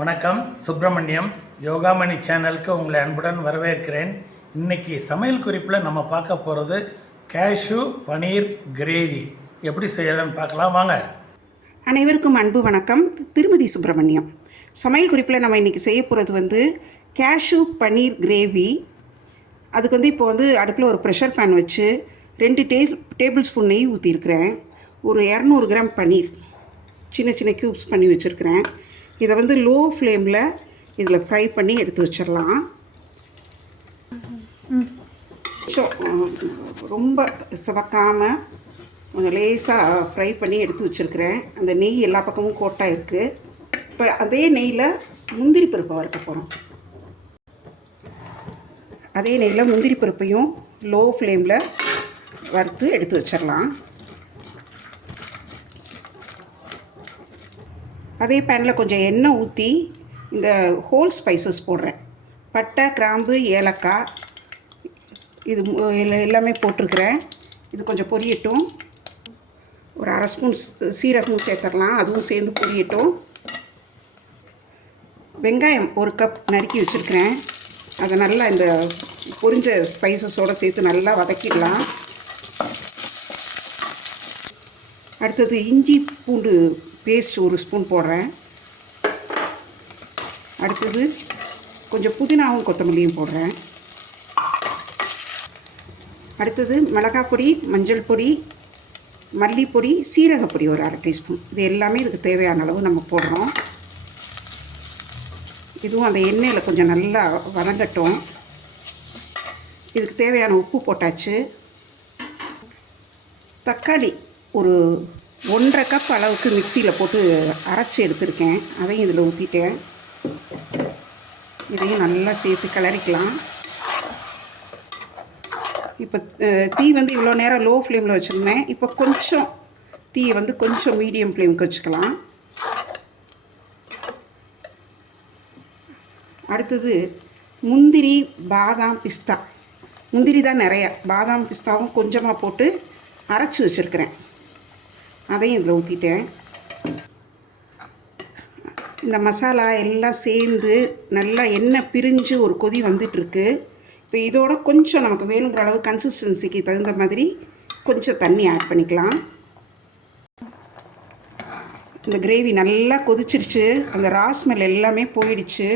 வணக்கம். சுப்பிரமணியம் யோகாமணி சேனலுக்கு உங்களை அன்புடன் வரவேற்கிறேன். இன்றைக்கி சமையல் குறிப்பில் நம்ம பார்க்க போகிறது கேஷ்யூ பனீர் கிரேவி. எப்படி செய்யலாம்னு பார்க்கலாம். வாங்க. அனைவருக்கும் அன்பு வணக்கம். திருமதி சுப்பிரமணியம். சமையல் குறிப்பில் நம்ம இன்றைக்கி செய்ய போகிறது வந்து கேஷ்யூ பனீர் கிரேவி. அதுக்கு வந்து இப்போ வந்து அடுப்பில் ஒரு ப்ரெஷர் பேன் வச்சு ரெண்டு டே டேபிள் ஸ்பூன் நெய் ஊற்றிருக்கிறேன் ஒரு இரநூறு கிராம் பன்னீர் சின்ன சின்ன க்யூப்ஸ் பண்ணி வச்சுருக்கிறேன். இதை வந்து லோ ஃப்ளேமில் இதில் ஃப்ரை பண்ணி எடுத்து வச்சிடலாம். ஸோ ரொம்ப சிவக்காமல் கொஞ்சம் லேசாக ஃப்ரை பண்ணி எடுத்து வச்சுருக்கிறேன். அந்த நெய் எல்லா பக்கமும் கோட்டாக இருக்குது இப்போ அதே நெய்யில் முந்திரி பருப்பை வறுக்க போகிறோம் அதே நெய்யில் முந்திரி பருப்பையும் லோ ஃப்ளேமில் வறுத்து எடுத்து வச்சிடலாம். அதே பேனில் கொஞ்சம் எண்ணெய் ஊற்றி இந்த ஹோல் ஸ்பைசஸ் போடுறேன். பட்டை கிராம்பு ஏலக்காய் இது எல்லாமே போட்டிருக்கிறேன். இது கொஞ்சம் பொரியட்டும். ஒரு அரை ஸ்பூன் சீரகம் சேர்த்துடலாம். அதுவும் சேர்ந்து பொரியட்டும். வெங்காயம் ஒரு கப் நறுக்கி வச்சுருக்கிறேன். அதை நல்லா இந்த பொரிஞ்ச ஸ்பைசஸோடு சேர்த்து நல்லா வதக்கிடலாம். அடுத்தது இஞ்சி பூண்டு பேஸ்ட் ஒரு ஸ்பூன் போடுறேன். அடுத்தது கொஞ்சம் புதினாவும் கொத்தமல்லியும் போடுறேன். அடுத்தது மிளகாய் பொடி மஞ்சள் பொடி மல்லிப்பொடி சீரகப்பொடி ஒரு அரை டீஸ்பூன். இது எல்லாமே இதுக்கு தேவையான அளவு நம்ம போடுறோம். இதுவும் அந்த எண்ணெயில் கொஞ்சம் நல்லா வதங்கட்டும். இதுக்கு தேவையான உப்பு போட்டாச்சு. தக்காளி ஒரு ஒன்றரை கப் அளவுக்கு மிக்சியில் போட்டு அரைச்சி எடுத்திருக்கேன். அதையும் இதில் ஊற்றிட்டேன் இதையும் நல்லா சேர்த்து கிளறிக்கலாம். இப்போ தீ வந்து இவ்வளோ நேரம் லோ ஃப்ளேமில் வச்சுருந்தேன். இப்போ கொஞ்சம் தீயை வந்து கொஞ்சம் மீடியம் ஃப்ளேமுக்கு வச்சுக்கலாம். அடுத்தது முந்திரி பாதாம் பிஸ்தா. முந்திரி தான் நிறையா. பாதாம் பிஸ்தாவும் கொஞ்சமாக போட்டு அரைச்சி வச்சுருக்கிறேன். அதையும் இதில் ஊற்றிட்டேன். இந்த மசாலா எல்லாம் சேர்ந்து நல்லா எண்ணெய் பிரிஞ்சு ஒரு கொதி வந்துட்டுருக்கு. இப்போ இதோட கொஞ்சம் நமக்கு வேணுங்கிற அளவு கன்சிஸ்டன்சிக்கு தகுந்த மாதிரி கொஞ்சம் தண்ணி ஆட் பண்ணிக்கலாம். இந்த கிரேவி நல்லா கொதிச்சிருச்சு. அந்த ரா ஸ்மெல் எல்லாமே போயிடுச்சு.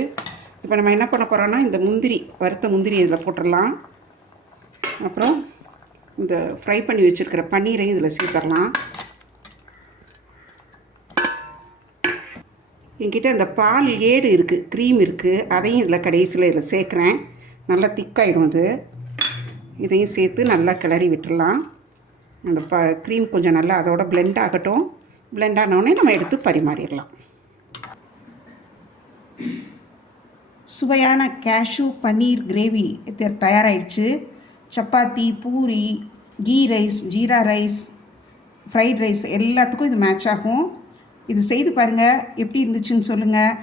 இப்போ நம்ம என்ன பண்ண போகிறோன்னா இந்த முந்திரி வறுத்த முந்திரி இதில் போட்டுடலாம். அப்புறம் இந்த ஃப்ரை பண்ணி வச்சுருக்கிற பன்னீரையும் இதில் சேர்த்துடலாம். என்கிட்ட அந்த பால் ஏடு இருக்குது க்ரீம் இருக்குது அதையும் இதில் கடைசியில் இதில் சேர்க்குறேன். நல்லா திக்காயிடும் அது. இதையும் சேர்த்து நல்லா கிளறி விட்டுடலாம். அந்த ப க்ரீம் கொஞ்சம் நல்லா அதோட பிளெண்ட் ஆகட்டும். பிளெண்ட் ஆனோடனே நம்ம எடுத்து பரிமாறிடலாம். சுவையான கேஷ்யூ பன்னீர் கிரேவி இது தயாராகிடுச்சு chapati puri ghee rice jeera rice fried rice எல்லாத்துக்கும் இது மேட்ச் ஆகும். இது செய்து பாருங்கள் எப்படி இருந்துச்சுன்னு சொல்லுங்கள்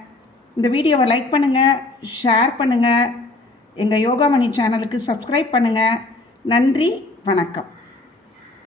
இந்த வீடியோவை லைக் பண்ணுங்கள் ஷேர் பண்ணுங்கள் எங்கள் யோகாமணி சேனலுக்கு சப்ஸ்கிரைப் பண்ணுங்கள் நன்றி வணக்கம்.